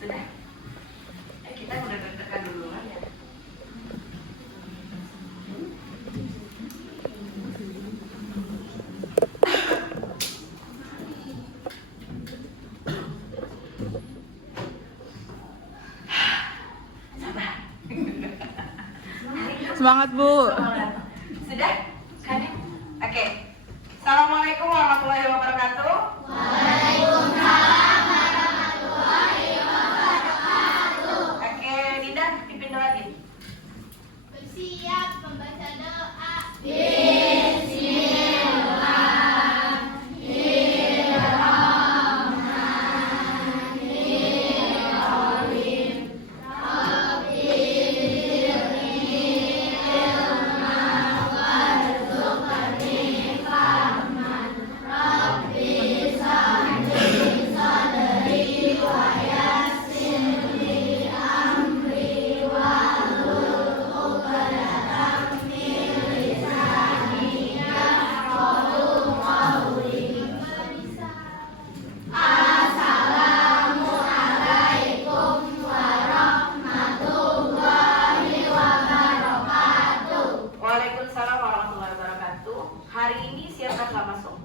Sudah? Kita udah deg-degan dulu ya. Semangat Bu. Sudah? Kan? Oke. Assalamualaikum warahmatullahi wabarakatuh. Waalaikumsalam warahmatullahi wabarakatuh. Oke, Dinda dipindah lagi. Bersiap membaca doa. Waalaikumsalam warahmatullahi wabarakatuh. Hari ini siapa nggak masuk?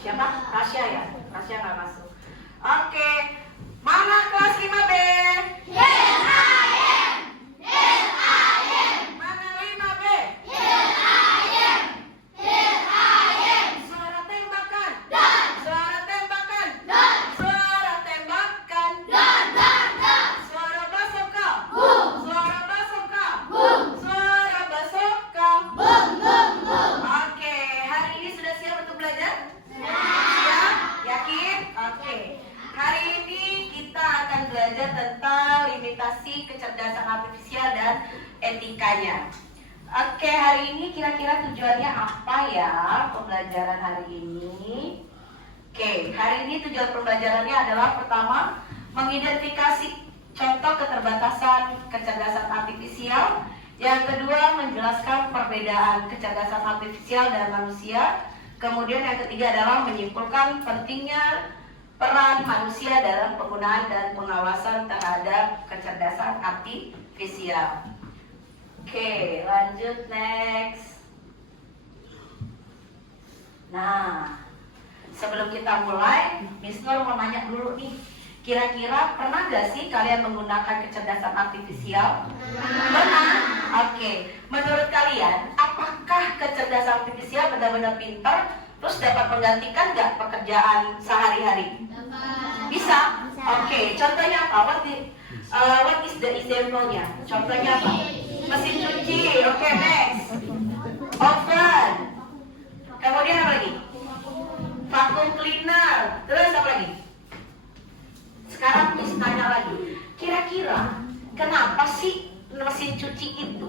Siapa? Rasya ya? Rasya nggak masuk. Oke. Mana kelas 5B? Mana 5B? Suara tembakan. Suara tembakan. Suara tembakan. Suara basoka. Suara basoka. Suara basoka. Oke, hari ini sudah siap untuk belajar? Siap? Yakin? Oke. Hari ini kita akan belajar tentang limitasi kecerdasan artifisial dan etikanya. Oke, hari ini kira-kira tujuannya apa ya pembelajaran hari ini? Oke, hari ini tujuan pembelajarannya adalah pertama, mengidentifikasi contoh keterbatasan kecerdasan artifisial. Yang kedua, menjelaskan perbedaan kecerdasan artifisial dan manusia. Kemudian yang ketiga adalah menyimpulkan pentingnya peran manusia dalam penggunaan dan pengawasan terhadap kecerdasan artifisial. Oke, lanjut next. Nah, sebelum kita mulai, Miss Nur mau nanya dulu nih. Kira-kira pernah gak sih kalian menggunakan kecerdasan artifisial? Pernah? Oke. Menurut kalian, apakah kecerdasan artifisial benar-benar pintar terus dapat menggantikan gak pekerjaan sehari-hari? Bisa? Oke. Contohnya apa? What is the example-nya? Contohnya apa? Mesin cuci. Oke, next. Oven. Kemudian apa lagi? Vacuum cleaner. Terus apa lagi? Sekarang Miss tanya lagi, kira-kira kenapa sih mesin cuci itu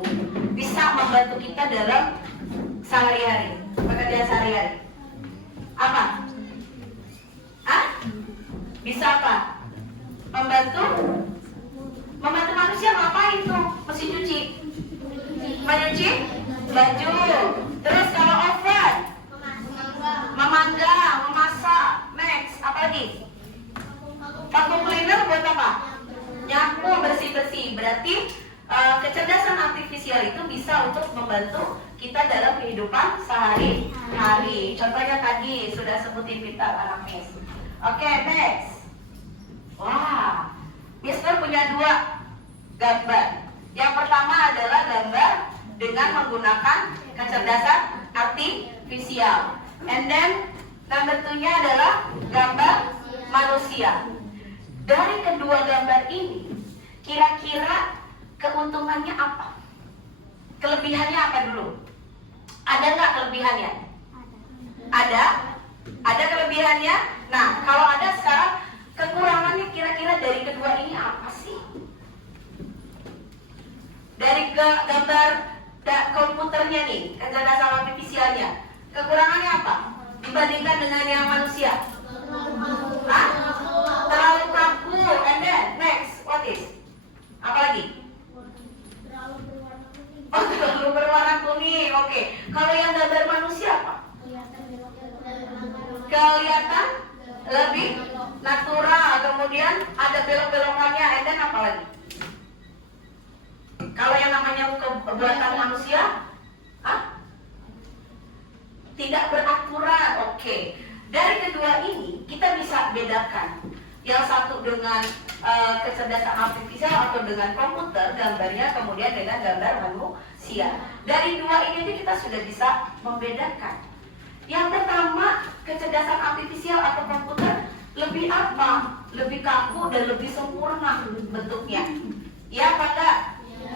bisa membantu kita dalam sehari-hari, pekerjaan sehari-hari? Apa? Hah? Bisa apa? Membantu? Membantu manusia ngapain tuh mesin cuci? Menyuci baju. Terus kalau oven? Memanggang, memasak. Next, apa lagi? Vacuum cleaner buat apa? Nyapu, bersih-bersih. Berarti kecerdasan artifisial itu bisa untuk membantu kita dalam kehidupan sehari-hari. Contohnya tadi sudah sebutin pintar anak Miss. Oke, next. Wah, Miss Nur punya 2 gambar. Yang pertama adalah gambar dengan menggunakan kecerdasan artifisial. And then number 2-nya adalah gambar manusia. Dari kedua gambar ini, kira-kira keuntungannya apa? Kelebihannya apa dulu? Ada nggak kelebihannya? Ada? Ada kelebihannya? Nah, kalau ada sekarang, kekurangannya kira-kira dari kedua ini apa sih? Dari gambar komputernya nih, kecerdasan artifisialnya, kekurangannya apa? Dibandingkan dengan yang manusia? Hah? Terlalu kaku. And then next, what is? Apa lagi? Oh, terlalu berwarna kuning. Oke. Kalau yang gambar manusia apa? Kelihatan lebih natural, kemudian ada belok-belokannya, and then apa lagi? Kalau yang namanya buatan manusia, tidak beraturan. Oke. Dari kedua ini kita bisa bedakan. Yang satu dengan kecerdasan artifisial atau dengan komputer, gambarnya kemudian dengan gambar manusia. Dari dua ini kita sudah bisa membedakan. Yang pertama, kecerdasan artifisial atau komputer lebih apa? Lebih kaku dan lebih sempurna bentuknya. Ya, apa enggak?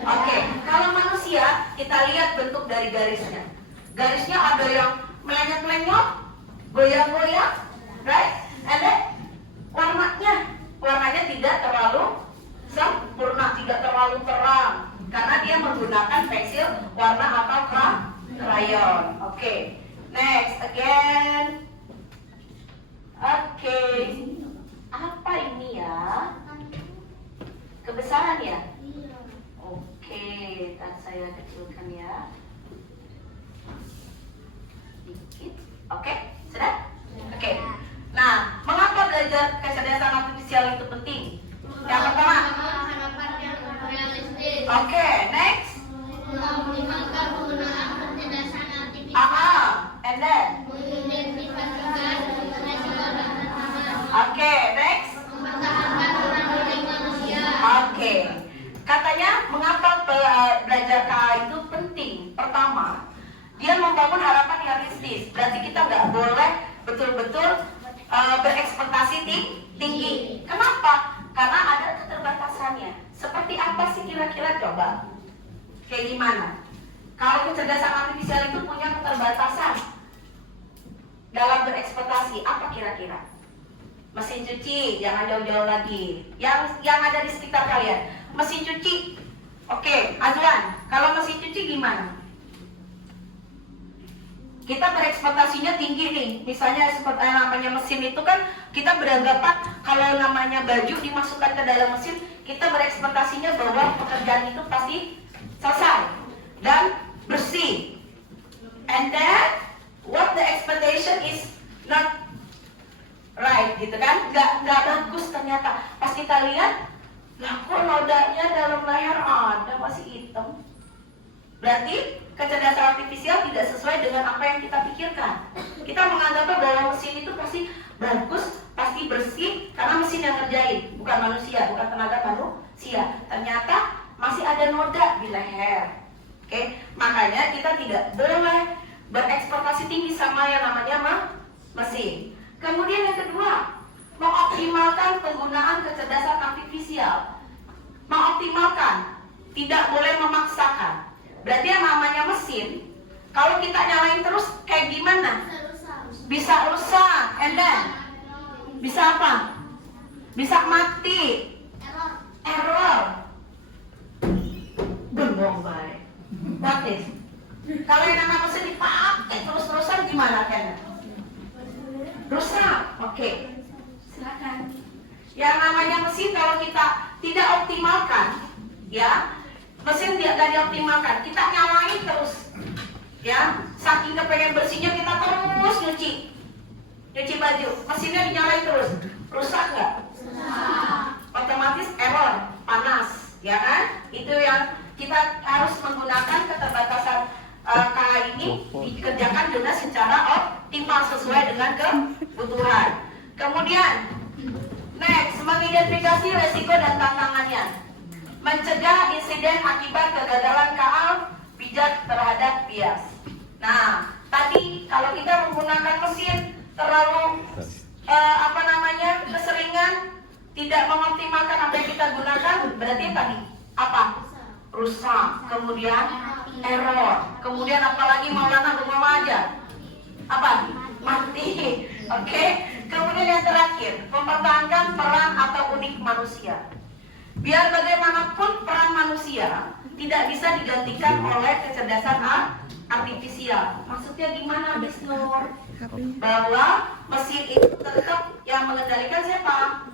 Oke. Kalau manusia, kita lihat bentuk dari garisnya. Garisnya ada yang melenyot-lenyot, goyang-goyang, right? And then warnanya tidak terlalu sempurna, tidak terlalu terang, karena dia menggunakan pensil warna atau krayon. Oke. Next again. Oke. Apa ini ya? Kebesaran ya? Oke, ntar saya kecilkan ya. Dikit. Oke, sudah? Oke. Nah, mengapa belajar kecerdasan artifisial itu penting? Yang pertama. harapan yang realistis. Oke, next. Mengoptimalkan penggunaan kecerdasan artifisial. And then. Mengidentifikasikan resiko dan tantangan. Oke, next. Mempertahankan nilai manusia. Oke. Katanya mengapa belajar KA itu penting? Pertama, dia membangun harapan realistis. Berarti kita nggak boleh betul-betul berekspektasi tinggi. Kenapa? Karena ada keterbatasannya. Seperti apa sih kira-kira, coba? Kayak gimana? Kalau kecerdasan artifisial itu punya keterbatasan dalam berekspektasi, apa kira-kira? Mesin cuci, jangan jauh-jauh lagi. Yang ada di sekitar kalian, mesin cuci. Oke, Azwan, kalau mesin cuci gimana? Kita berekspektasinya tinggi nih. Misalnya seperti namanya mesin itu kan kita beranggapan kalau namanya baju dimasukkan ke dalam mesin, kita berekspektasinya bahwa pekerjaan itu pasti selesai dan bersih. And then what the expectation is not right, gitu kan? Nggak bagus ternyata. Pas kita lihat, lah kok nodanya dalam leher ada masih hitam. Berarti kecerdasan artifisial tidak sesuai dengan apa yang kita pikirkan. Kita menganggap bahwa mesin itu pasti bagus, pasti bersih, karena mesin yang ngerjain, bukan manusia, bukan tenaga manusia. Ternyata masih ada noda di leher. Oke, makanya kita tidak boleh berekspektasi tinggi sama yang namanya mesin. Kemudian yang kedua, mengoptimalkan penggunaan kecerdasan artifisial. Mengoptimalkan, tidak boleh memaksakan. Berarti yang namanya mesin, kalau kita nyalain terus kayak gimana? Bisa rusak, and then bisa apa? Bisa mati. Error. Bengong baik. What is? Kalau yang namanya mesin dipakai terus-terusan gimana kan? Rusak. Oke. Silakan. Yang namanya mesin kalau kita tidak optimalkan, ya. Mesin tidak dioptimalkan, kita nyalain terus, ya. Saking kepengen bersihnya kita terus nyuci baju, mesinnya dinyalain terus, rusak nggak? Otomatis error, panas, ya kan? Itu yang kita harus menggunakan keterbatasan KA ini dikerjakan dengan secara optimal sesuai dengan kebutuhan. Kemudian, next, mengidentifikasi resiko dan tantangannya. Mencegah insiden akibat kegagalan KA pijat terhadap bias. Nah, tadi kalau kita menggunakan mesin terlalu keseringan, tidak mengoptimalkan apa yang kita gunakan, berarti tadi apa? Rusak, kemudian error, kemudian apalagi Maulana Gumama aja apa? Mati. Oke. Kemudian yang terakhir, mempertahankan peran atau unik manusia. Biar bagaimanapun peran manusia tidak bisa digantikan oleh kecerdasan artifisial. Maksudnya gimana, Miss Nur? Bahwa mesin itu tetap yang mengendalikan siapa?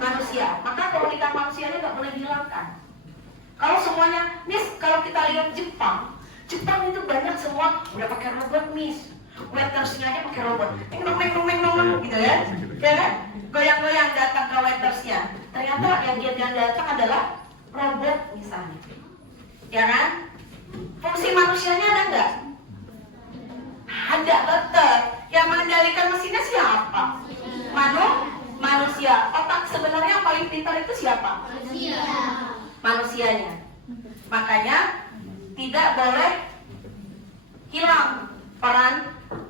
Manusia. Maka keunikan manusianya nggak boleh dihilangkan. Kalau semuanya, Miss, kalau kita lihat Jepang itu banyak semua udah pakai robot, Miss. Waitersnya aja pakai robot, gitu ya. Ya kan? Goyang-goyang datang ke waitersnya. Ternyata yang datang adalah robot misalnya. Ya kan? Fungsi manusianya ada nggak? Ada, tetap. Yang mengendalikan mesinnya siapa? Manusia. Otak sebenarnya yang paling pintar itu siapa? Manusianya. Makanya tidak boleh hilang peran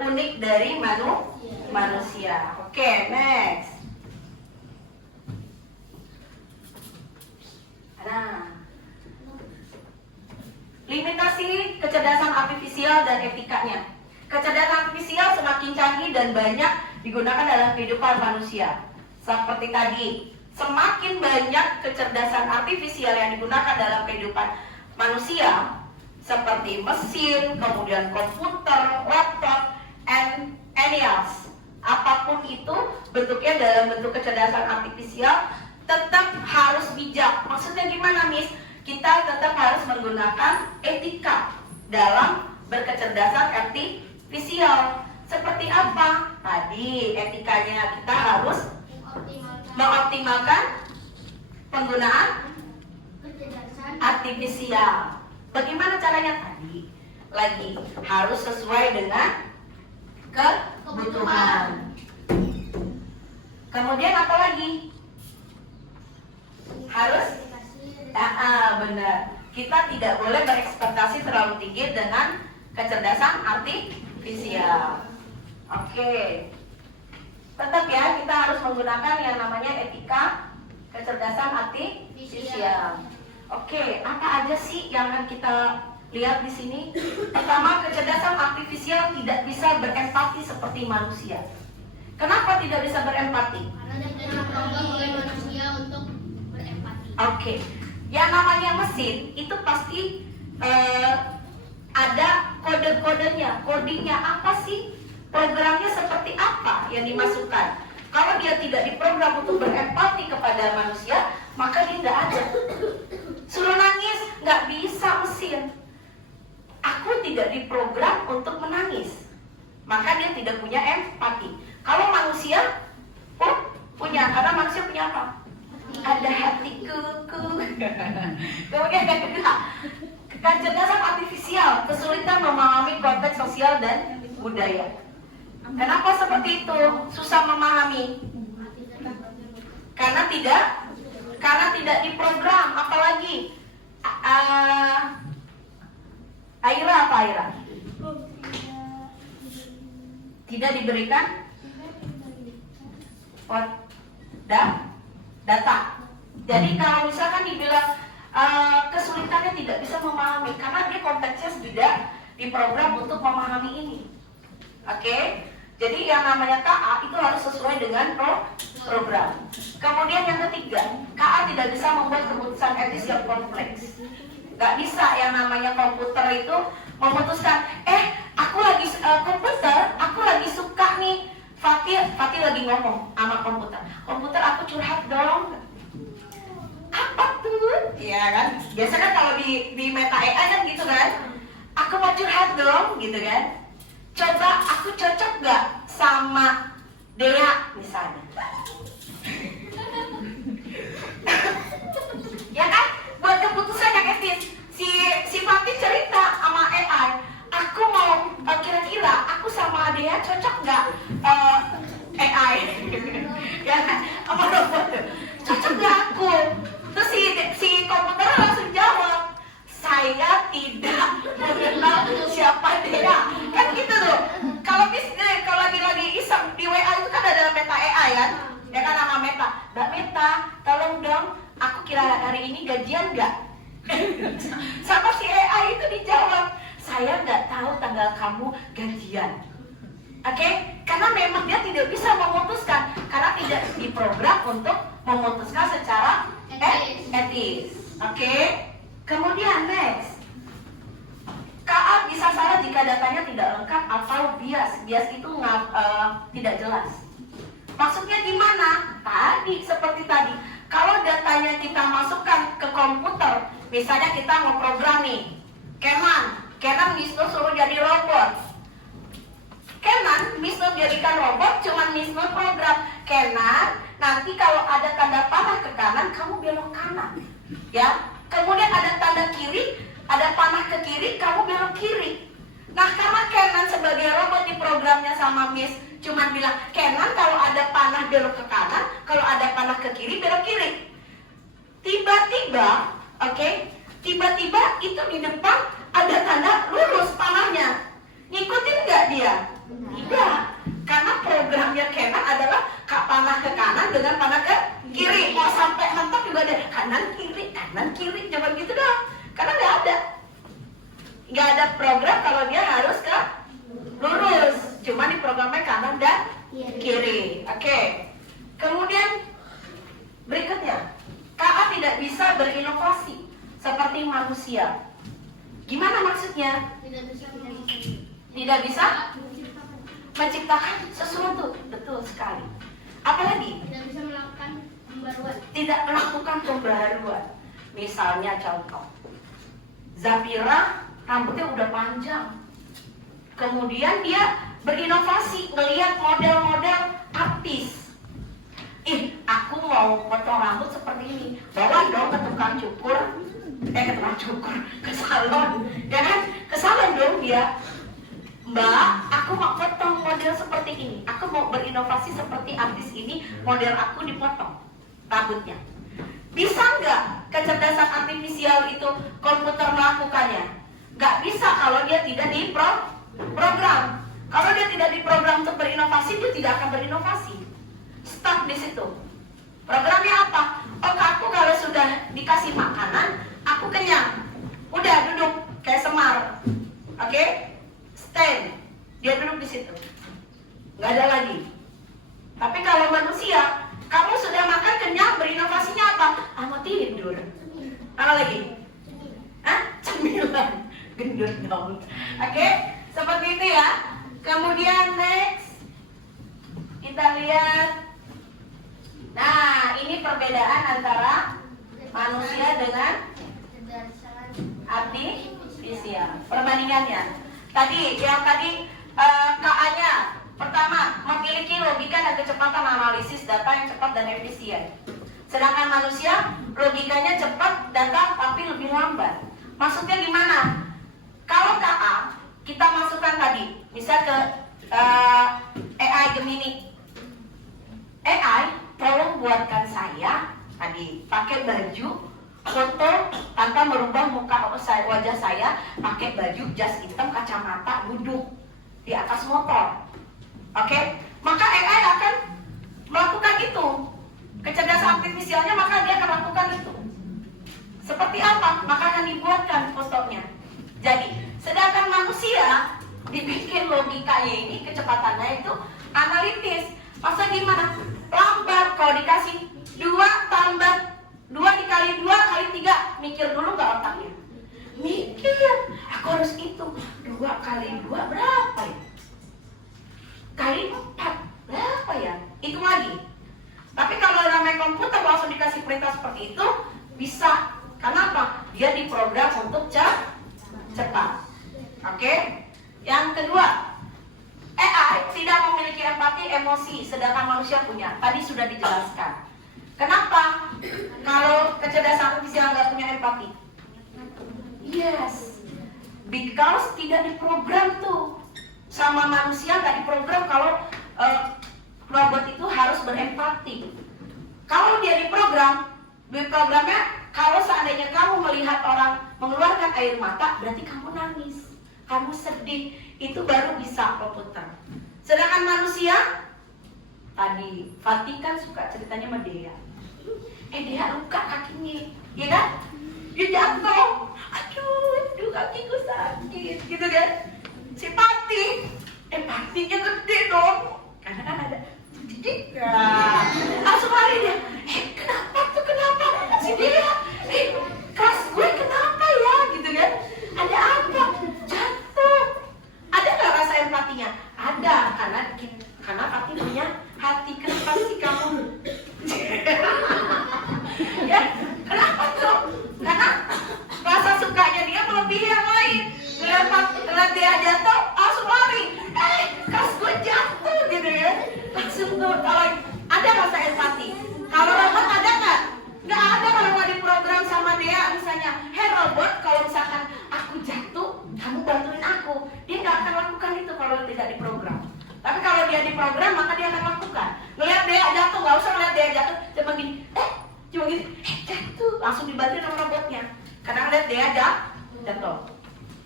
unik dari manusia. Oke, next. Nah, limitasi kecerdasan artifisial dan etikanya. Kecerdasan artifisial semakin canggih dan banyak digunakan dalam kehidupan manusia. Seperti tadi, semakin banyak kecerdasan artifisial yang digunakan dalam kehidupan manusia, seperti mesin, kemudian komputer, laptop, and any else. Apapun itu bentuknya dalam bentuk kecerdasan artifisial, tetap harus bijak. Maksudnya gimana, Miss? Kita tetap harus menggunakan etika dalam berkecerdasan artifisial. Seperti apa? Tadi etikanya kita harus mengoptimalkan penggunaan artifisial. Bagaimana caranya tadi? Lagi harus sesuai dengan kebutuhan. Kemudian apa lagi? Harus benar. Kita tidak boleh berekspektasi terlalu tinggi dengan kecerdasan artifisial. Oke. Tetap ya, kita harus menggunakan yang namanya etika kecerdasan artifisial. Oke, apa aja sih yang akan kita lihat di sini? Pertama, kecerdasan artifisial tidak bisa berempati seperti manusia. Kenapa tidak bisa berempati? Karena tidak diprogram oleh manusia untuk berempati. Oke, yang namanya mesin itu pasti ada kode-kodenya, codingnya apa sih? Programnya seperti apa yang dimasukkan? Kalau dia tidak diprogram untuk berempati kepada manusia, maka dia tidak ada. Suruh nangis, nggak bisa mesin. Aku tidak diprogram untuk menangis, maka dia tidak punya empati. Kalau manusia punya, karena manusia punya apa? Ada hati kuku. Kemudian yang kedua, kecerdasan artifisial, kesulitan memahami konteks sosial dan budaya. Kenapa seperti itu? Susah memahami. Karena tidak diprogram. Apalagi Aira apa Aira? Tidak diberikan data. Jadi kalau misalkan dibilang kesulitannya tidak bisa memahami, karena dia konteksnya tidak diprogram untuk memahami ini. Oke? Jadi yang namanya KA itu harus sesuai dengan program. Kemudian yang ketiga, KA tidak bisa membuat keputusan etis yang kompleks. Gak bisa yang namanya komputer itu memutuskan, aku lagi komputer, aku lagi suka nih. Fatih lagi ngomong sama komputer. Komputer, aku curhat dong. Apa tuh? Ya kan? Biasa kan kalau di Meta AI kan gitu kan? Aku mau curhat dong, gitu kan? Coba aku cocok gak sama Dea misalnya? Ya kan? Buat keputusan yang etis. Si Fatih cerita sama AI, aku mau kira-kira aku sama Dea cocok gak AI? Ya kan? Sama robot cocok gak aku? Terus si komputer langsung jawab, saya tidak mengenal siapa Dea. Kan gitu tuh. Kalau lagi iseng di WA itu kan ada Meta AI kan? Ya kan nama Meta. Mbak Meta, tolong dong, aku kira hari ini gajian nggak? Sama si AI itu dijawab, saya nggak tahu tanggal kamu gajian. Oke? Karena memang dia tidak bisa memutuskan, karena tidak diprogram untuk memutuskan secara etis. Oke? Kemudian next, KA bisa salah jika datanya tidak lengkap atau bias. Bias itu tidak jelas. Maksudnya gimana? Tadi seperti tadi, kalau datanya kita masukkan ke komputer, misalnya kita mau program nih, Kenan Wisnu suruh jadi robot. Kenan Wisnu jadikan robot, cuman Wisnu program. kanan, nanti kalau ada tanda panah ke kanan, kamu belok kanan. Ya. Kemudian ada tanda kiri, ada panah ke kiri, kamu belok kiri. Nah, karena Canon sebagai robot di programnya sama Miss cuman bilang Canon kalau ada panah belok ke kanan, kalau ada panah ke kiri belok kiri. Tiba-tiba, tiba-tiba itu di depan ada tanda lurus panahnya. Ngikutin nggak dia? Tidak, karena programnya Canon adalah panah ke kanan dengan panah ke kiri. Mau sampai mentok juga ada kanan kiri, cuma gitu doang. Karena nggak ada program kalau dia harus ke lurus. Cuma di programnya kanan dan kiri. Oke. Kemudian berikutnya, KA tidak bisa berinovasi seperti manusia. Gimana maksudnya? Tidak bisa menciptakan sesuatu. Betul sekali. Apalagi? Tidak bisa melakukan pembaruan. Tidak melakukan pembaruan. Misalnya contoh, Zafira rambutnya udah panjang. Kemudian dia berinovasi, melihat model-model artis. Aku mau potong rambut seperti ini. Bawa dong ke tukang cukur. Ke salon. Ya kan? Ke salon dong dia. Mbak, aku mau potong model seperti ini. Aku mau berinovasi seperti artis ini. Model aku dipotong rambutnya. Bisa nggak kecerdasan artifisial itu komputer melakukannya? Nggak bisa kalau dia tidak diprogram. Kalau dia tidak diprogram untuk berinovasi, dia tidak akan berinovasi. Stuck di situ. Programnya apa? Aku kalau sudah dikasih makanan, aku kenyang. Udah duduk kayak Semar. Stand. Dia duduk di situ. Nggak ada lagi. Tapi kalau manusia, kamu sudah makan kenyang, berinovasinya apa? Mau tidur. Apa lagi? Cemilan. Gendut dong. Seperti itu ya. Kemudian next kita lihat. Nah, ini perbedaan antara manusia dengan artifisial. Perbandingannya. Yang tadi KA-nya pertama, memiliki logika dan kecepatan analisis data yang cepat dan efisien. Sedangkan manusia logikanya cepat, data tapi lebih lambat. Maksudnya gimana? Kalau KA kita masukkan tadi, misal ke AI Gemini. AI, tolong buatkan saya tadi pakai baju foto tanpa merubah wajah saya, pakai baju jas hitam, kacamata, duduk di atas motor. Maka AI akan melakukan itu. Kecerdasan artifisialnya maka dia akan melakukan itu. Seperti apa? Maka akan dibuatkan fotonya. Jadi, sedangkan manusia dibikin logikanya ini, kecepatannya itu analitis. Masa gimana? Lambat. Kalau dikasih 2 tambah 2 dikali 2 kali 3, mikir dulu nggak otaknya? Mikir. Aku harus hitung 2 kali 2 berapa ya? Kali 4 berapa ya? Hitung lagi. Tapi kalau namanya komputer langsung dikasih perintah seperti itu, bisa. Kenapa? Dia diprogram untuk cepat. Yang kedua, AI tidak memiliki empati, emosi, sedangkan manusia punya. Tadi sudah dijelaskan. Kenapa? Kalau kecerdasan artifisial nggak punya empati? Yes, because tidak diprogram tuh. Sama manusia nggak diprogram kalau robot itu harus berempati. Kalau dia diprogramnya, kalau seandainya kamu melihat orang mengeluarkan air mata, berarti kamu nangis, kamu sedih, itu baru bisa komputer. Sedangkan manusia, tadi Fatih kan suka ceritanya sama Dea. Dea luka kakinya, ya kan? Dia jatuh, aduh kakiku sakit, gitu kan? Si Fatih, empatinya gede dong, karena kan ada didik. Langsung lari dia, kenapa? Si Dea, kelas gue kenapa ya, gitu kan? Ada apa? Jatuh. Ada nggak rasa empatinya? Ada, karena Fatih punya hati. Kenapa sih kamu? Ya, kenapa tuh? Karena rasa sukanya dia melebihi yang lain. Ngeliat dia jatuh, langsung lari. Kelas gue jatuh, gitu ya. Langsung tuh, kalau ada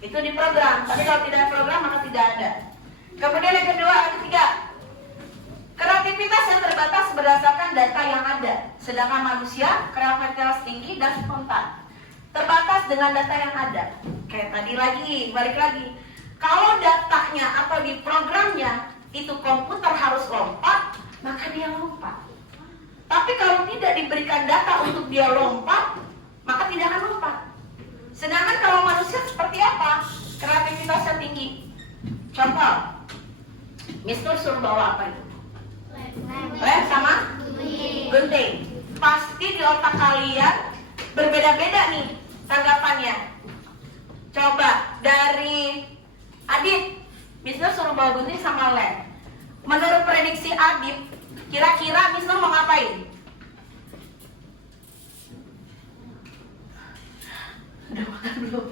Itu di program. Tapi kalau tidak ada program maka tidak ada. Kemudian yang kedua, yang ketiga, kreativitas yang terbatas berdasarkan data yang ada. Sedangkan manusia kreativitas tinggi dan spontan. Terbatas dengan data yang ada. Kayak tadi lagi, balik lagi. Kalau datanya atau di programnya itu komputer harus lompat, maka dia lompat. Tapi kalau tidak diberikan data untuk dia lompat, maka tidak akan lompat. Sedangkan kalau manusia seperti apa? Kreativitasnya tinggi. Contoh, Mister suruh bawa apa itu? Lem sama gunting. Pasti di otak kalian berbeda-beda nih tanggapannya. Coba dari Adit, Mister suruh bawa gunting sama lem. Menurut prediksi Adit, kira-kira Mister mau ngapain? Udah makan belum?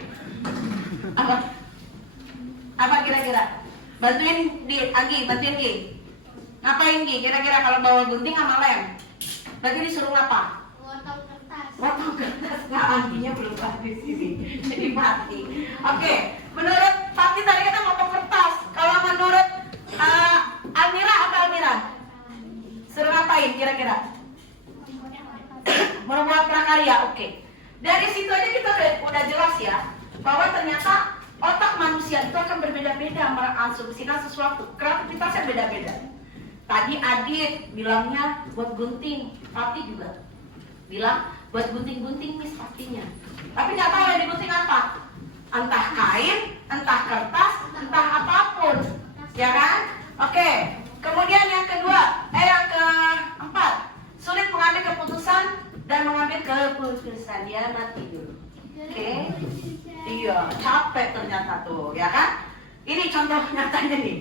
Apa kira-kira? Bantuin di Agi, bantuin Gi. Ngapain Gi? Kira-kira kalau bawa gunting sama lem? Berarti disuruh apa? Potong kertas. Potong kertas. Nggak, Aginya belum di sini. Jadi mati. Oke, menurut Pati tadi kita potong kertas. Kalau menurut Almira, apa Almira? Suruh ngapain kira-kira? Membuat prakarya, oke. Dari situ aja kita udah jelas ya, bahwa ternyata otak manusia itu akan berbeda-beda mengasumsikan sesuatu. Kreativitasnya beda-beda. Tadi Adit bilangnya buat gunting, Pati juga bilang buat gunting-gunting Miss pastinya. Tapi nggak tahu yang digunting apa. Entah kain, entah kertas, entah apapun, ya kan? Oke. Kemudian yang kedua, yang keempat, sulit mengambil keputusan dan mengambil keputusan. Dia mati dulu. Oke. Iya, capek ternyata tuh, ya kan? Ini contoh nyatanya nih.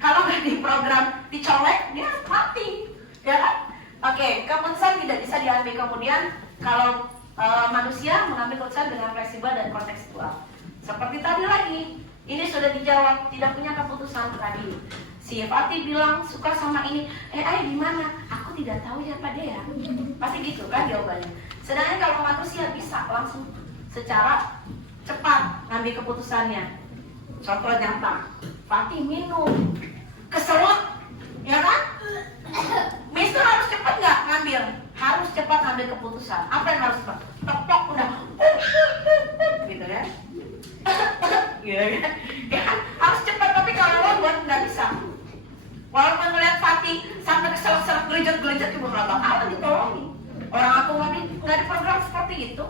Kalau nggak diprogram dicolek, dia mati, ya kan? Oke, keputusan tidak bisa diambil. Kemudian kalau manusia mengambil keputusan dengan fleksibel dan kontekstual. Seperti tadi lagi, ini sudah dijawab, tidak punya keputusan tadi. Si Fatih bilang suka sama ini, ayah gimana? Aku tidak tahu ya Pak Dea. Pasti gitu kan jawabannya. Sedangkan kalau manusia bisa langsung secara cepat ngambil keputusannya. Contoh nyata, Fatih minum, keselak, ya kan? Mister harus cepat nggak ngambil? Harus cepat ngambil keputusan. Apa yang harus cepat? Tepok udah, gitu kan? Gitu kan? Ya kan? Harus cepat, tapi kalau buat nggak bisa. Walaupun melihat Fatih sampai keselak-selak gelejat-gelejat juga nggak bakalan ditolongin. Orang aku nggak di program seperti itu,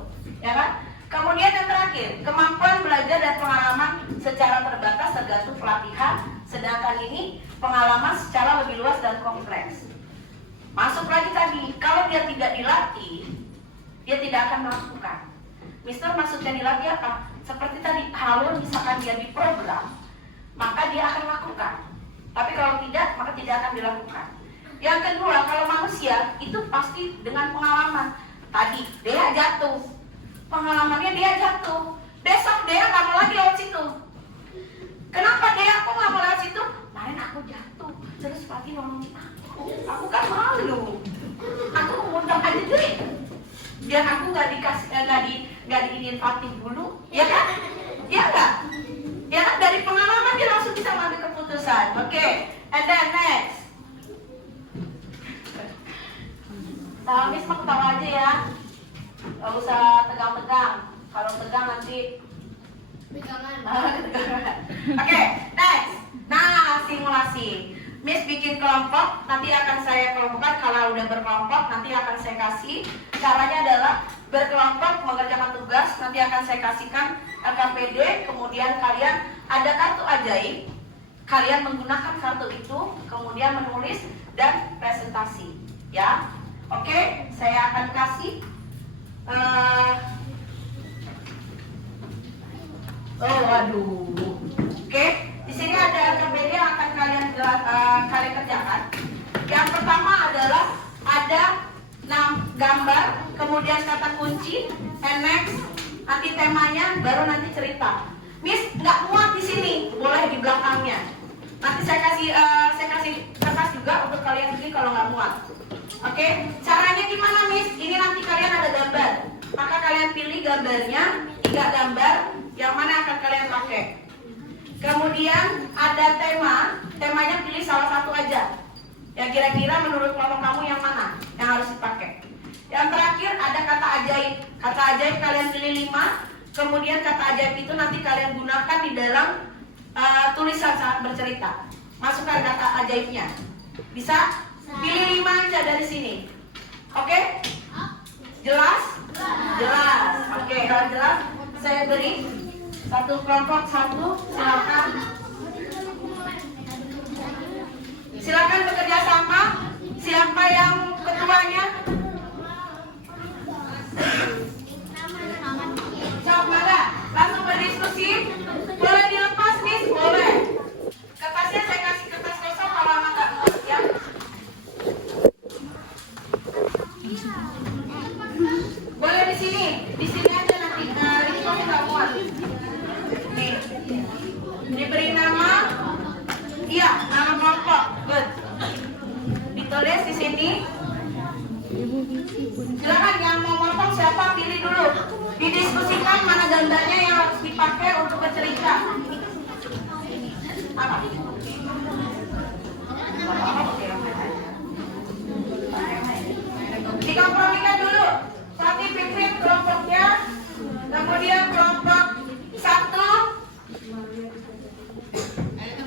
ya kan? Kemudian yang terakhir, kemampuan belajar dan pengalaman secara terbatas tergantung pelatihan. Sedangkan ini pengalaman secara lebih luas dan kompleks. Masuk lagi tadi, kalau dia tidak dilatih, dia tidak akan melakukan. Mister maksudnya dilatih apa? Seperti tadi, kalau misalkan dia diprogram, maka dia akan lakukan. Tapi kalau tidak, maka tidak akan dilakukan. Yang kedua, kalau manusia itu pasti dengan pengalaman. Tadi dia jatuh, pengalamannya dia jatuh. Besok dia nggak mau lagi lewat situ. Kenapa dia? Aku nggak mau lewat situ? Kemarin aku jatuh, terus pagi nolongin aku kan malu. Aku ngundang aja deh. Biar aku nggak dikasih, nggak diinin Fatih dulu, ya kan? Ya nggak? Ya kan, dari pengalaman dia langsung bisa mengambil keputusan. Oke, and then next. Nah, Miss mah ketawa aja ya. Gak usah tegang-tegang. Kalau tegang nanti Oke, next. Nah, simulasi. Miss bikin kelompok, nanti akan saya kelompokkan. Kalau udah berkelompok, nanti akan saya kasih. Caranya adalah berkelompok mengerjakan tugas. Nanti akan saya kasihkan LKPD. Kemudian kalian ada kartu ajaib. Kalian menggunakan kartu itu, kemudian menulis dan presentasi. Ya, oke. Saya akan kasih. Oh, waduh. Oke, di sini ada LKPD yang akan kalian kerjakan. Yang pertama adalah ada gambar, kemudian kata kunci, and next, nanti temanya, baru nanti cerita. Miss nggak muat di sini, boleh di belakangnya. Nanti saya kasih kertas juga untuk kalian pilih kalau nggak muat. Oke, caranya gimana Miss? Ini nanti kalian ada gambar, maka kalian pilih gambarnya 3 gambar. yang mana akan kalian pakai. Kemudian ada temanya pilih salah satu aja. Ya kira-kira menurut kelompok kamu yang mana yang harus dipakai. Yang terakhir ada kata ajaib. Kata ajaib kalian pilih 5. Kemudian kata ajaib itu nanti kalian gunakan di dalam tulisan saat bercerita. Masukkan kata ajaibnya. Bisa? Pilih 5 aja dari sini. Oke? Jelas? Jelas. Oke, kalau jelas saya beri satu kelompok satu. Silakan. Silakan bekerja sama. Siapa yang ketuanya? Jawab mana? Langsung berdiskusi. Boleh dilepas, Miss? Boleh. Kertasnya saya kasih kertas kosong kalau anak nggak muat ya. Boleh di sini aja nanti. Risiko nggak muat. Nih, diberi nama. Iya, nama kelompok. Good. Ditulis di sini. Silakan yang mau motong siapa pilih dulu. Didiskusikan mana gambarnya yang harus dipakai untuk bercerita. Apa? Dikompromikan dulu. Tati pimpin kelompoknya. Kemudian kelompok 1.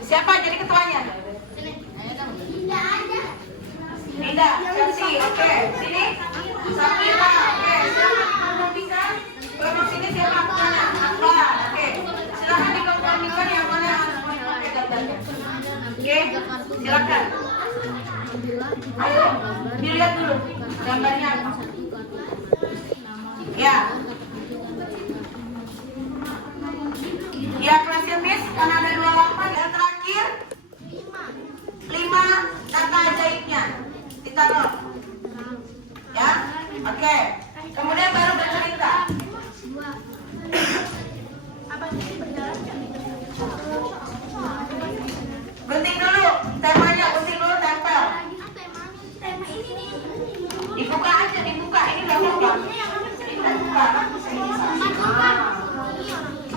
Siapa jadi ketuanya? Tidak, Chelsea. Oke, sini. Safira. Oke, silakan dikompromikan. Kelompok sini siapa ketuanya? Akbar. Oke, silakan dikompromikan yang mana yang harus dipakai gambarnya. Oke, silakan. Ayo, dilihat dulu gambarnya apa. Ya. Ya, kelasnya Miss, karena ada 28. Yang terakhir 5 kata ajaibnya ditaruh. Ya, oke. Kemudian baru bercerita. Gunting dulu temanya, gunting dulu tempel. Dibuka aja, dibuka. Ini nggak buka. Ini buka.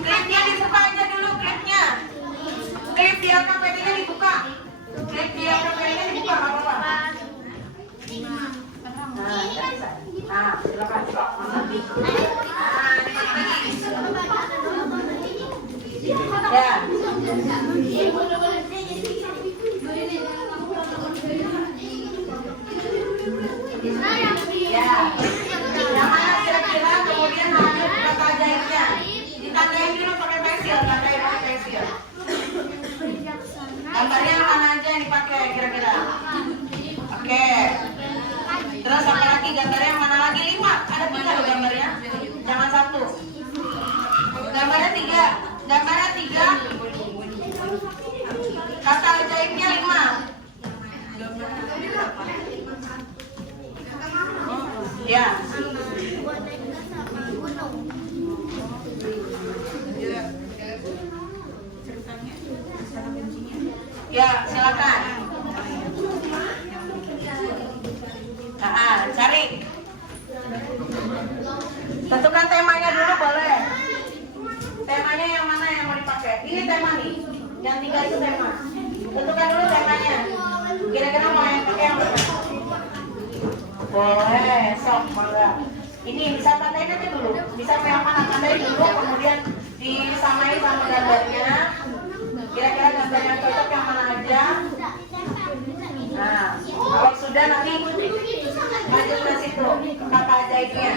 Klipnya dibuka aja dulu, klipnya. Klip di LKPD-nya dibuka. Klip di LKPD-nya dibuka, nggak apa-apa. Nah, silakan. Ya. Ya. Yang mana kira-kira kemudian ada kata ajaibnya? Ditandain dulu pakai pensil, tandain pakai pensil. Gambarnya yang mana aja yang dipakai kira-kira? Oke. Terus apa lagi gambarnya yang mana lagi? 5. Ada 3 loh gambarnya. Jangan 1. Gambarnya 3. Gambarnya 3. Kata ajaibnya 5. Ya. Ya, silakan. Cari. Tentukan temanya dulu boleh. Temanya yang mana yang mau dipakai? Ini tema nih. Yang 3 itu tema. Tentukan dulu temanya. Kira-kira mau yang pakai yang mana? Boleh, sok, mangga. Ini bisa tandain aja dulu. Bisa yang mana tandain dulu, kemudian disamai sama gambarnya. Kira-kira gambar yang cocok yang mana aja. Nah, kalau sudah nanti lanjut ke situ, kata ajaibnya.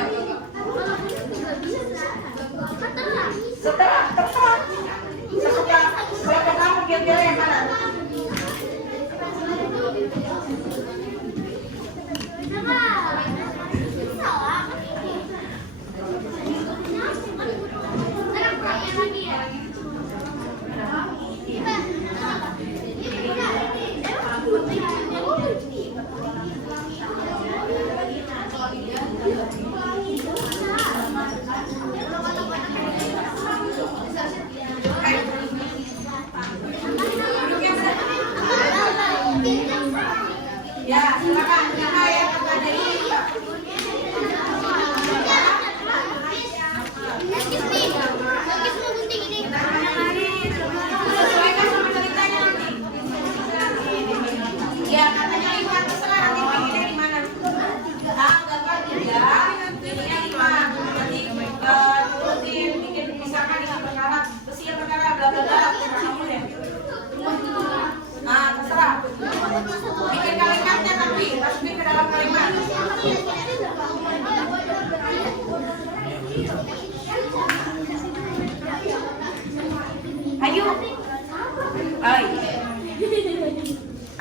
Setelah, terserah. Sesuka kelompok kamu kira-kira yang mana? Duduk yang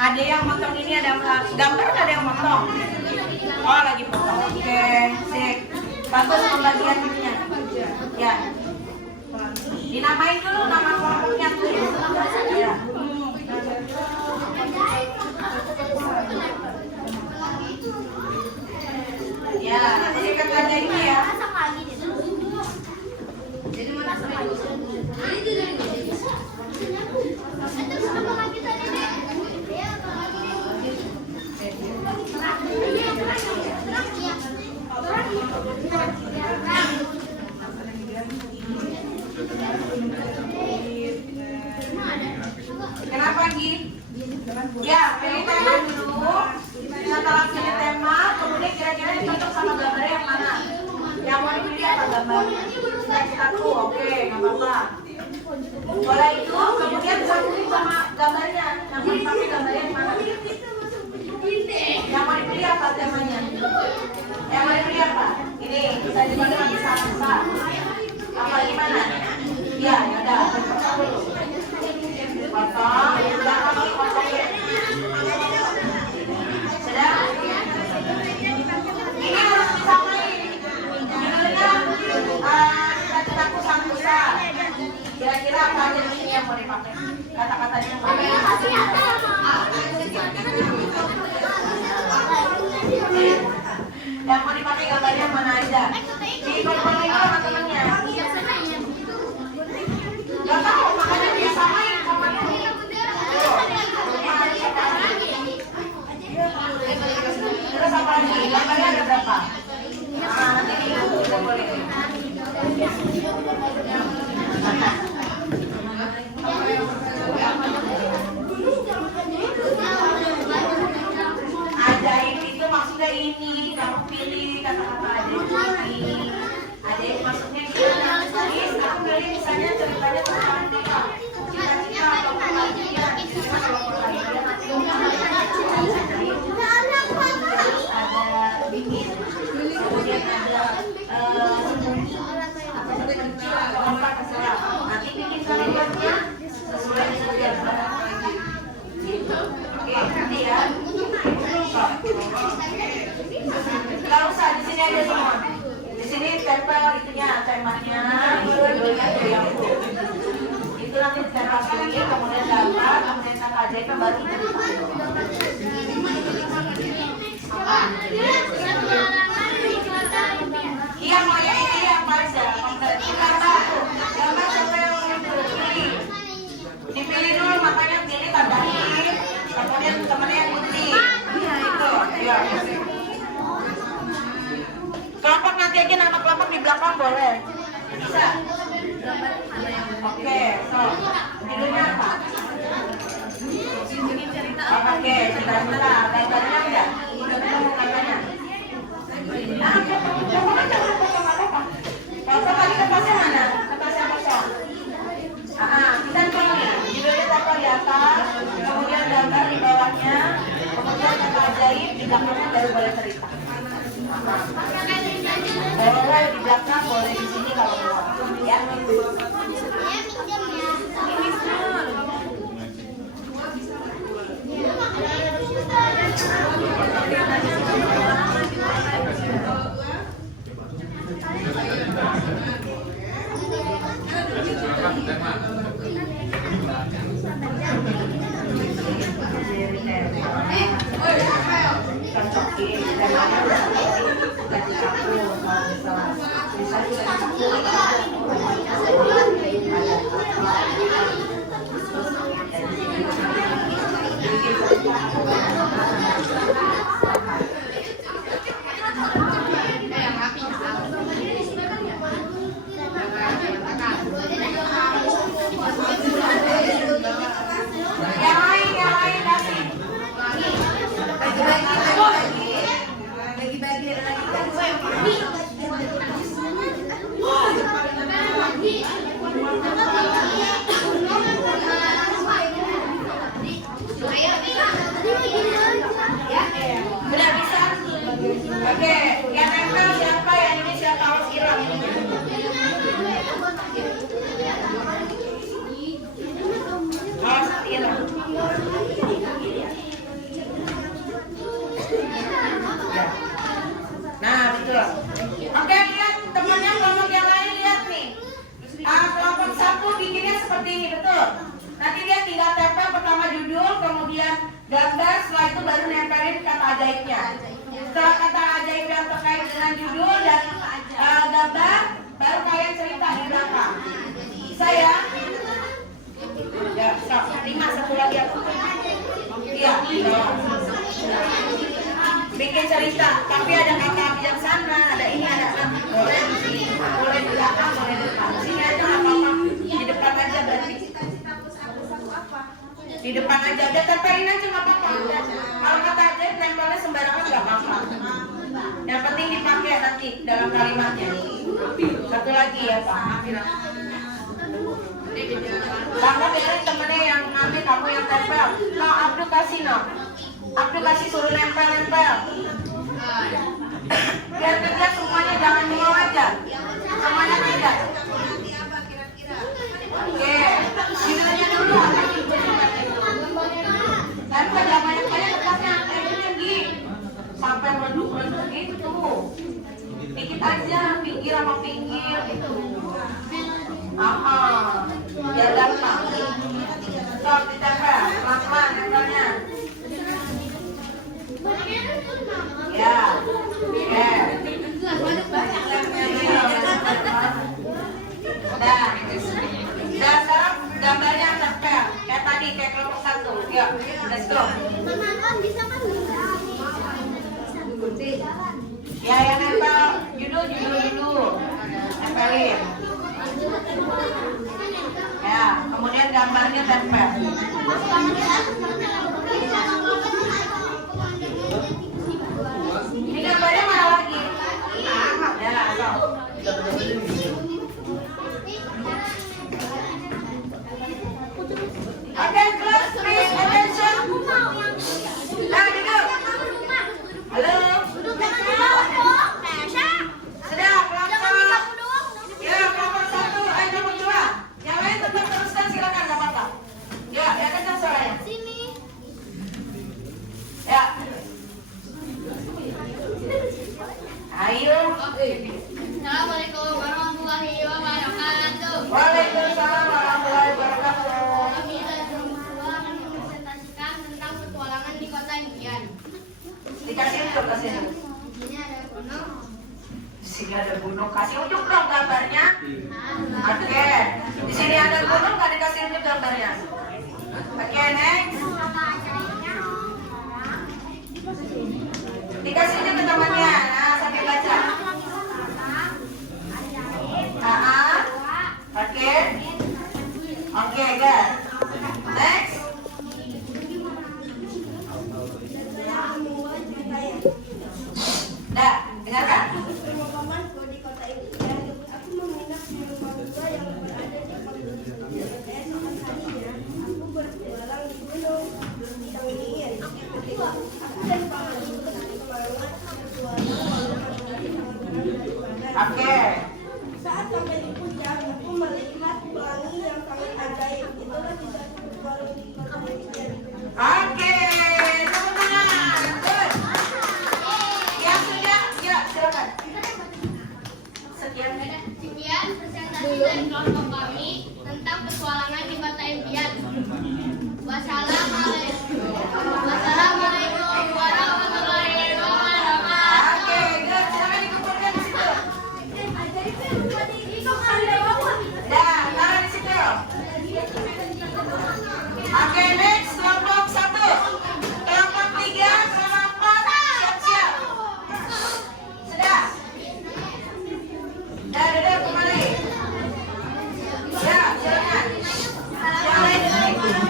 Ada yang motong ini, ada yang gambar, ada yang motong. Oh lagi potong. Oke, sip. Bagus pembagian ininya. Ya. Dinamain dulu nama kelompoknya tuh. Ya. Ya, sikat aja ini ya. Kenapa Gi? Ya, pilih tema dulu. Setelah pilih tema, kemudian kira-kira yang cocok sama gambarnya yang mana? Yang mau dipilih apa gambarnya? Satu, oke, nggak apa-apa. Boleh itu, kemudian sambungin sama gambarnya. Yang mau dipakai gambarnya yang mana? Yang mau dipilih apa temanya? Yang mau dipilih apa? Ini, bisa dipilih bisa. Apa gimana? Iya, yaudah. Potong, udah kami potongin. Sudah? Ini harus disamain. Judulnya cita-citaku sang busa. Kira-kira apa aja di sini yang mau dipakai? Kata-katanya yang mana? Yang mau dipakai gambarnya mana aja? Dikompilin sama temennya. Gak tahu, makanya disamain sama temennya. Terus apa lagi? Gambarnya ada berapa? Nah, nanti kita boleh. Ajaib itu maksudnya ini, kamu pilih kata-kata ajaib ini. Ajaib maksudnya gimana? Aku pilih misalnya ceritanya tentang cita-cita atau kebahagiaan. Ada dingin, kemudian ada sembunyi, atau kecil atau apa terserah. Nanti bikin kalimatnya sesuai dengan gambar. Oke, nanti ya. Gak usah, di sini aja semua. Di sini tempel itunya, temanya, judulnya yang itu nanti ditempel sini, kemudian gambar, kemudian kata ajaib baru cerita. Iya, mau yang ini apa aja? Gambar siapa yang mau pilih? Dipilih dulu, makanya pilih tambahin, kemudian temennya yang putih. Iya itu. Iya. Kelompok nanti aja nama kelompok di belakang boleh. Bisa. Oke, so judulnya apa? Oke, cerita-cerita. Gambarnya enggak? Udah ketemu katanya. Nah, potong aja, potong apa-apa. Potong lagi kertasnya mana? Kertasnya kosong. Kita pilih. Judulnya apa di atas, kemudian gambar di bawahnya, kemudian kata ajaib di belakangnya baru boleh cerita. Boleh di belakang, boleh di sini kalau mau. Ya. Benar bisa? Oke, yang nempel siapa? Yang ini siapa? Harus kira. Harus kira. betul. Oke, lihat temannya kelompok yang lain, lihat nih. Kelompok 1 bikinnya seperti ini, betul. Nanti dia tinggal tempel pertama judul, kemudian gambar, setelah itu baru nempelin kata ajaibnya. Setelah kata ajaib yang terkait dengan judul dan gambar, baru kalian cerita di belakang. Bisa ya? Ya, stop. 5, satu lagi aku. Iya, bikin cerita, tapi ada kata bijaksana, ada ini, ada boleh di sini, boleh di belakang, boleh di depan. Sini aja nggak apa-apa, di depan aja berarti. Di depan aja, udah tempelin aja nggak apa-apa. Kalau kata aja tempelnya sembarangan nggak apa-apa. Yang penting dipakai nanti dalam kalimatnya. Satu lagi ya Pak. Kamu bilang temennya yang ngambil, kamu yang tempel. No, Abdul kasih no. Abdul kasih suruh nempel-nempel. Biar kerja semuanya, jangan bengong aja. Semuanya tidak. Oke, judulnya dulu. Tapi kalau banyak-banyak kertasnya tinggi. Sampai meleduk-meleduk gitu. Dikit aja, pinggir sama pinggir gitu. Biar gampang. Stop, ditempel, pelan-pelan nempelnya. Ya, udah sekarang gambarnya tempel kayak tadi, kayak kelompok 1. Yuk, let's go. Ya, yang nempel judul nempelin. Ya, kemudian gambarnya tempel. Ini gambarnya mana lagi? Ya, so. Okay, class, please attention. Nah, duduk. Halo. Sudah, kelompok. Ya, kelompok 1, kelompok 2. Yang lain tetap teruskan, silakan, nggak apa-apa. Ya, yang kencang suaranya. Ya. Ayo. Assalamualaikum warahmatullahi wabarakatuh. Waalaikumsalam warahmatullahi wabarakatuh. Kami dari kelompok 2 akan mempresentasikan tentang petualangan di kota impian. Dikasih untuk kasih. Di sini ada gunung. Di sini ada gunung, kasih unjuk dong gambarnya. Oke. Di sini ada gunung, nggak dikasih unjuk gambarnya. Oke, next. Dikasih unjuk ke temannya. Nah, sambil baca. Oke. Oke, good. Next. Dah, dengarkan. Di kota impian, aku menginap di rumah tua yang berada di kota impian. Keesokan harinya, aku berjualan di gunung yang dingin. Aku dan pamanku dengan semangat berjualan walaupun dari tangan dari badan. Oke. Saat sampai di puncak, aku melihat pelangi yang sangat ajaib. Itulah kisah berjualan di kota impian. Oke, tepuk tangan. Good. Yang sudah, ya silakan. Sekian. Sekian presentasi dari kelompok kami tentang petualangan di kota impian. Wassalamualaikum warahmatullahi wabarakatuh. Oke, good. Silakan dikumpulkan di situ. Dah, taruh di situ. Oke, next kelompok 1. Kelompok 3, kelompok 4, siap-siap. Sudah. Dah, duduk kembali. Ya, silakan. Yang lain duduk.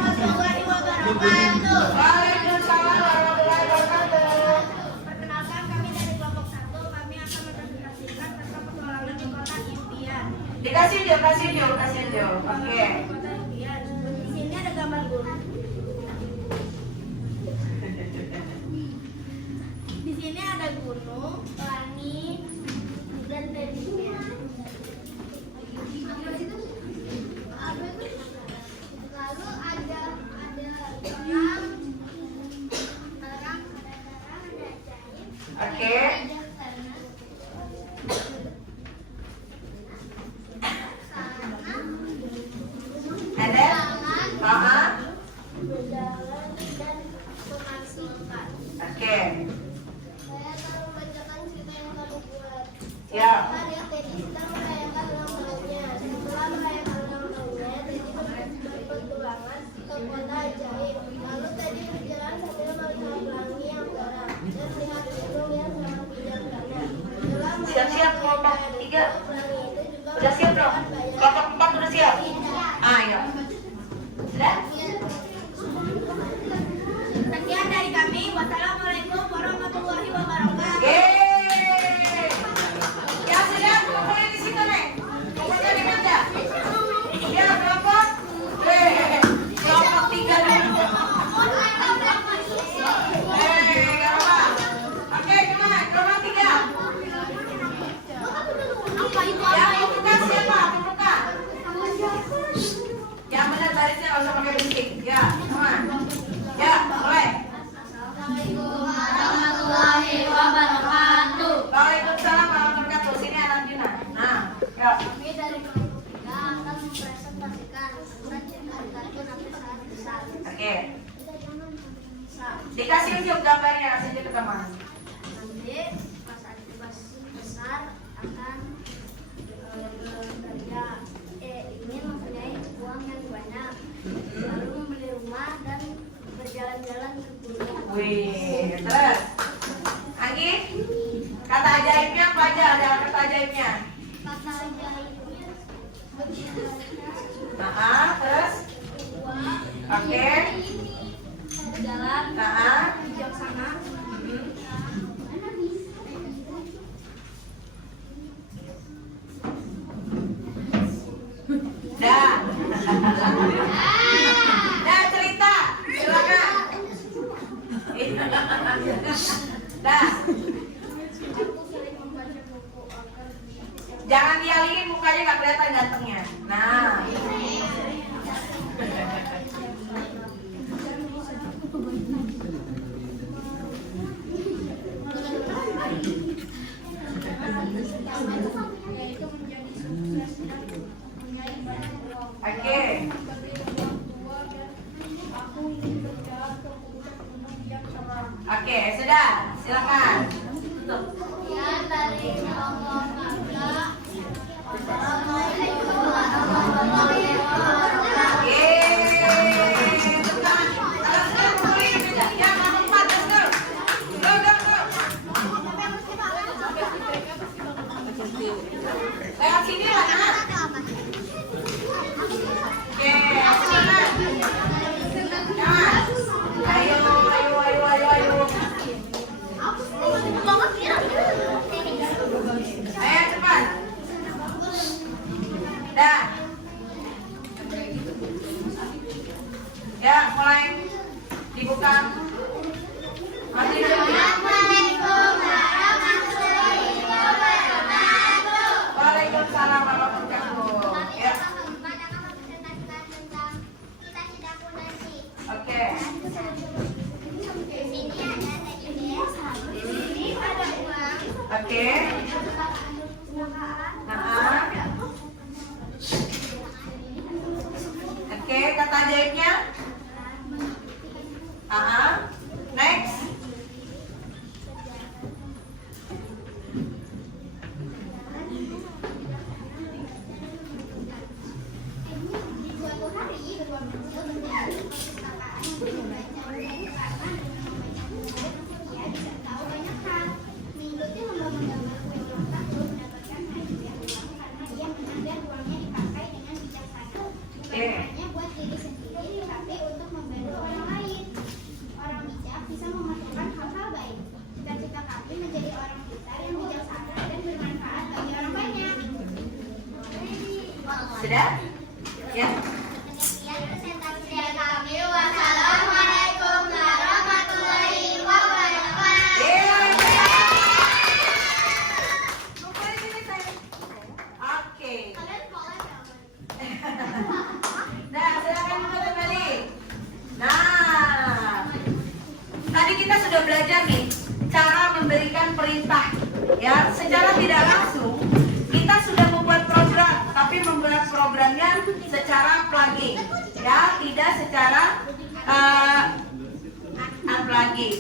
Waalaikumsalam warahmatullahi wabarakatuh. Perkenalkan, kami dari kelompok 1. Kami akan mempresentasikan tentang petualangan di kota impian. Dikasih unjuk. Oke. Kota impian. Di sini ada gambar gunung. Di sini ada gunung, langit, dan impian. Lalu ada terang, ada ajaib, Oke. ada bijaksana. Ya. Hari Teddy sedang merayakan ulang tahunnya. Setelah merayakan ulang tahunnya, Teddy berpetualangan ke kota ajaib. Lalu Teddy berjalan sambil melihat pelangi yang cerah dan melihat gunung yang sangat bijaksana. Setelah Siap-siap kelompok 3. pelangi itu juga Udah siap belum? Kelompok 4 udah siap? Ayo. Sudah? Sekian dari kami. Wassalamualaikum warahmatullahi wabarakatuh. Yeay. Ya sudah, kumpulin di situ nih. Kumpulkan di meja. Ya kelompok. Kelompok 3 dulu. Gak apa. Oke, gimana? Kelompok 3. Ya, pembuka siapa? Pembuka. Yang benar barisnya nggak usah pakai berisik. Ya, teman. Ya, mulai. Assalamualaikum warahmatullahi wabarakatuh. Waalaikumsalam warahmatullahi wabarakatuh. Sini anak Juna. Nah, yuk. Kami dari kelompok 3 akan mempresentasikan tentang cinta kartun sampai saat besar. Oke. Dikasih unjuk gambarnya, kasih unjuk ke teman. Nanti pas saat besar akan bekerja ingin mempunyai uang yang banyak, lalu membeli rumah dan berjalan-jalan ke gunung. Wih, terus. Lagi? Kata ajaibnya apa aja? Ada kata ajaibnya. Kata ajaibnya Terus? Oke. jalan bijaksana. Dah. Dah cerita. Silakan. Dah. Aku sering membaca buku agar Jangan dialingin mukanya nggak kelihatan gantengnya. Nah. yaitu menjadi sukses dan mempunyai banyak uang. Oke. Aku ingin berjalan ke puncak gunung yang cerah. Oke, sudah. Silakan. Tutup. Sekian dari kelompok 3. Wassalamualaikum warahmatullahi wabarakatuh. Yeay. Tepuk tangan. Kalau sudah kumpulin di meja. Ya, kelompok 4, let's go. Go, go, go. Lewat sini lah, nak. Oke, silakan. Jangan. Ayo, ayo, ayo, ayo, ayo. Ayo cepat. Dah. Ya, mulai dibuka. Mati dulu. Assalamualaikum warahmatullahi wabarakatuh. Waalaikumsalam warahmatullahi wabarakatuh. Ya, oke. Oke. Oke, kata ajaibnya. Next. Suatu hari, kedua kecil terjadi perpustakaan yang membaca mengenai dia bisa tahu banyak hal. Mengikuti lomba menggambar kue ulang tahun mendapatkan hadiah uang karena dia menang dan uangnya dipakai dengan bijaksana. Bukan hanya buat diri sendiri, tapi untuk membantu orang lain. Orang bijak bisa memasukkan hal-hal baik. Cita-cita kami menjadi orang pintar yang bijaksana dan bermanfaat bagi orang banyak. Sudah? Ya. Sekian presentasi dari kami. Wassalamualaikum warahmatullahi wabarakatuh. Kumpulin sini, sayang. Oke. Kalian boleh nggak? Nah, silakan duduk kembali. Nah, tadi kita sudah belajar nih cara memberikan perintah. Ya, secara tidak langsung kita sudah membuat program, tapi membuat programnya secara plugin, ya, tidak secara unplugging,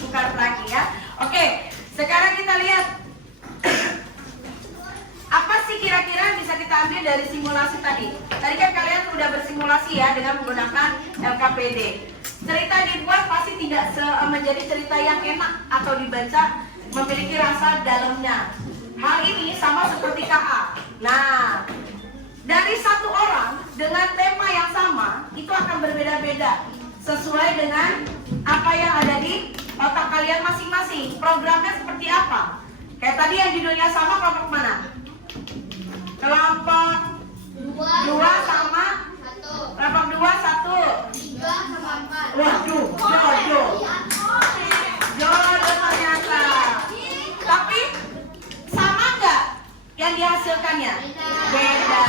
bukan plugin ya. Oke, sekarang kita lihat dari simulasi tadi. Tadi kan kalian sudah bersimulasi ya dengan menggunakan LKPD. Cerita dibuat pasti tidak menjadi cerita yang enak atau dibaca memiliki rasa dalamnya. Hal ini sama seperti KA. Nah, dari satu orang dengan tema yang sama itu akan berbeda-beda sesuai dengan apa yang ada di otak kalian masing-masing. Programnya seperti apa? Kayak tadi yang judulnya sama, kelompok mana? Kelompok 2 sama 1, kelompok 2 1. 3 sama 4. Waduh, jodoh. Jodoh ternyata. Tapi sama nggak yang dihasilkannya? Beda.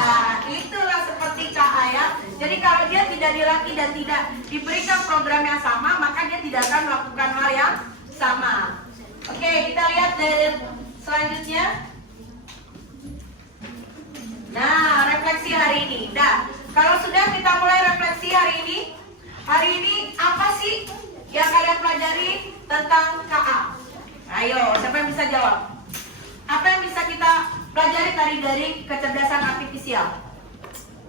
Itulah seperti KA ya. Jadi kalau dia tidak dilatih dan tidak diberikan program yang sama, maka dia tidak akan melakukan hal yang sama. Oke, kita lihat dari selanjutnya. Nah, refleksi hari ini. Nah, kalau sudah kita mulai refleksi hari ini apa sih yang kalian pelajari tentang KA? Ayo, siapa yang bisa jawab? Apa yang bisa kita pelajari tadi dari kecerdasan artifisial?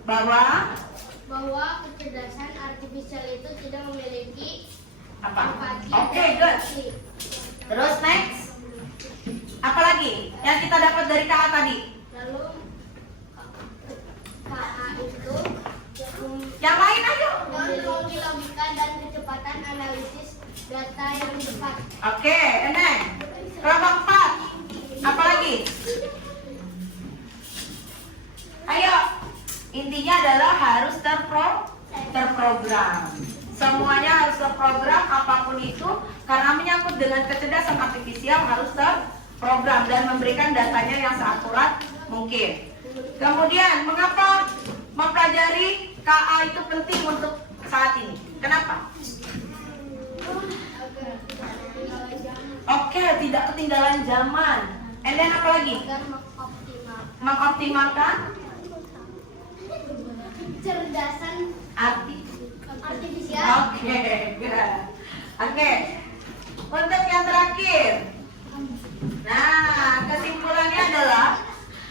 Bahwa kecerdasan artifisial itu tidak memiliki apa? empati Oke, dan good. empati. Terus next. Apa lagi yang kita dapat dari KA tadi? Lalu KA itu Yang lain ayo. memiliki logika dan kecepatan analisis data yang cepat. Oke, Eneng. Kelompok 4. Apa lagi? Ayo. Intinya adalah harus terprogram. Semuanya harus terprogram apapun itu karena menyangkut dengan kecerdasan artifisial harus terprogram dan memberikan datanya yang seakurat mungkin. Kemudian, mengapa mempelajari KA itu penting untuk saat ini? Kenapa? Oke, tidak ketinggalan zaman. And then apa lagi? Agar Mengoptimalkan kecerdasan artifisial. Oke, good. Oke. Untuk yang terakhir. Nah, kesimpulannya adalah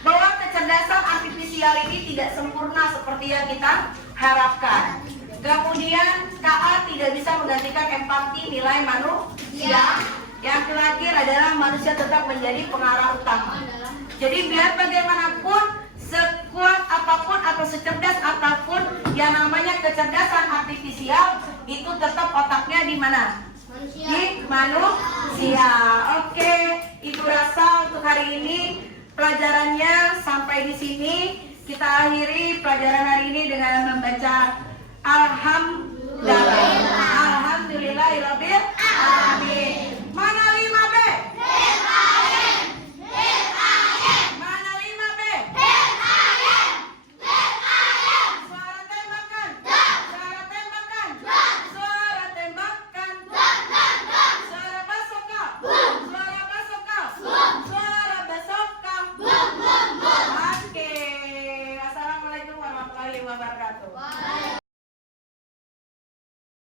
bahwa kecerdasan artifisial ini tidak sempurna seperti yang kita harapkan. Kemudian KA tidak bisa menggantikan empati nilai manusia. Yang terakhir adalah manusia tetap menjadi pengarah utama. Jadi biar bagaimanapun, sekuat apapun atau secerdas apapun yang namanya kecerdasan artifisial itu tetap otaknya di mana? Manusia. Di manusia. Oke, Ibu rasa untuk hari ini pelajarannya sampai di sini. Kita akhiri pelajaran hari ini dengan membaca Alhamdulillahirabbil alamin.